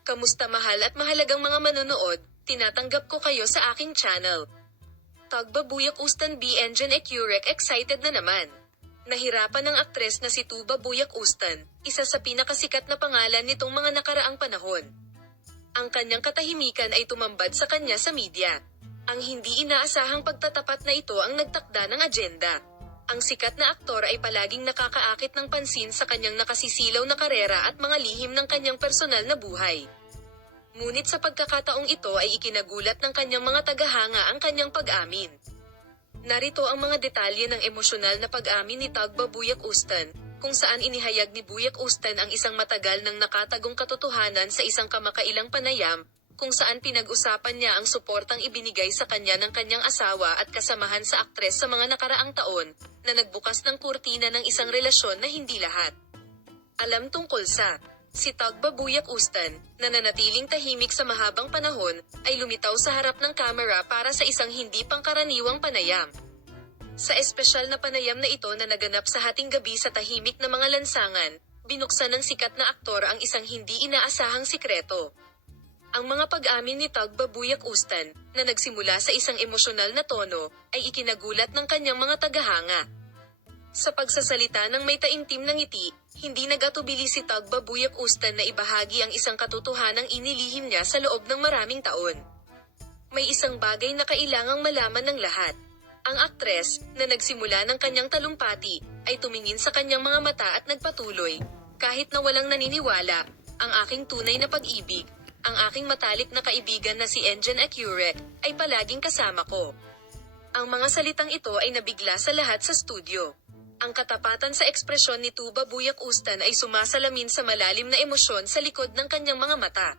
Kamusta mahal at mahalagang mga manonood, tinatanggap ko kayo sa aking channel. Tagbabuyak Ustan B. Engine Ecurek excited na naman. Nahirapan ng aktres na si Tuba Buyak Ustan, isa sa pinakasikat na pangalan nitong mga nakaraang panahon. Ang kanyang katahimikan ay tumambad sa kanya sa media. Ang hindi inaasahang pagtatapat na ito ang nagtakda ng agenda. Ang sikat na aktor ay palaging nakakaakit ng pansin sa kanyang nakasisilaw na karera at mga lihim ng kanyang personal na buhay. Ngunit sa pagkakataong ito ay ikinagulat ng kanyang mga tagahanga ang kanyang pag-amin. Narito ang mga detalye ng emosyonal na pag-amin ni Tagba Buyak Ustan, kung saan inihayag ni Buyak Ustan ang isang matagal nang nakatagong katotohanan sa isang kamakailang panayam, kung saan pinag-usapan niya ang suportang ibinigay sa kanya ng kanyang asawa at kasamahan sa aktres sa mga nakaraang taon, na nagbukas ng kurtina ng isang relasyon na hindi lahat alam tungkol sa. Si Tagba Buyak Ustan, na nanatiling tahimik sa mahabang panahon, ay lumitaw sa harap ng kamera para sa isang hindi pangkaraniwang panayam. Sa espesyal na panayam na ito na naganap sa hating gabi sa tahimik na mga lansangan, binuksan ng sikat na aktor ang isang hindi inaasahang sikreto. Ang mga pag-amin ni Tagba Buyak Ustan, na nagsimula sa isang emosyonal na tono, ay ikinagulat ng kanyang mga tagahanga. Sa pagsasalita ng may taimtim na ngiti, hindi nag-atubili si Tagba Buyak Ustan na ibahagi ang isang katotohanang inilihim niya sa loob ng maraming taon. May isang bagay na kailangang malaman ng lahat. Ang aktres, na nagsimula ng kanyang talumpati, ay tumingin sa kanyang mga mata at nagpatuloy. Kahit na walang naniniwala, ang aking tunay na pag-ibig, ang aking matalik na kaibigan na si Engine Ecurek, ay palaging kasama ko. Ang mga salitang ito ay nabigla sa lahat sa studio. Ang katapatan sa ekspresyon ni Tuba Buyak Ustan ay sumasalamin sa malalim na emosyon sa likod ng kanyang mga mata.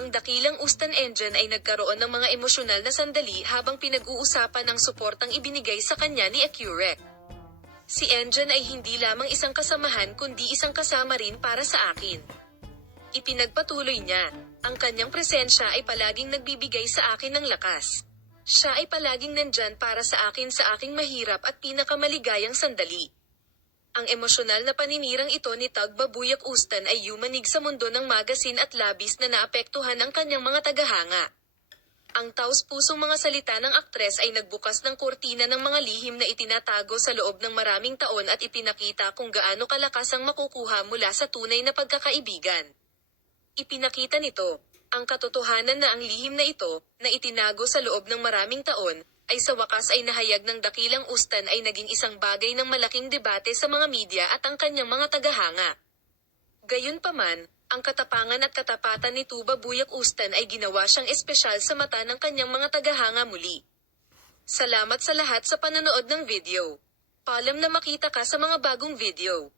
Ang dakilang Ustan Engine ay nagkaroon ng mga emosyonal na sandali habang pinag-uusapan ang suportang ibinigay sa kanya ni Ecurek. Si Engine ay hindi lamang isang kasamahan kundi isang kasama rin para sa akin. Ipinagpatuloy niya, ang kanyang presensya ay palaging nagbibigay sa akin ng lakas. Siya ay palaging nandyan para sa akin sa aking mahirap at pinakamaligayang sandali. Ang emosyonal na paninirang ito ni Tagba Buyak Ustan ay yumanig sa mundo ng magazine at labis na naapektuhan ang kanyang mga tagahanga. Ang taos-pusong mga salita ng aktres ay nagbukas ng kurtina ng mga lihim na itinatago sa loob ng maraming taon at ipinakita kung gaano kalakas ang makukuha mula sa tunay na pagkakaibigan. Ipinakita nito ang katotohanan na ang lihim na ito, na itinago sa loob ng maraming taon, ay sa wakas ay nahayag ng dakilang Ustan ay naging isang bagay ng malaking debate sa mga media at ang kanyang mga tagahanga. Gayunpaman, ang katapangan at katapatan ni Tuba Buyak Ustan ay ginawa siyang espesyal sa mata ng kanyang mga tagahanga muli. Salamat sa lahat sa panonood ng video. Paalam na makita ka sa mga bagong video.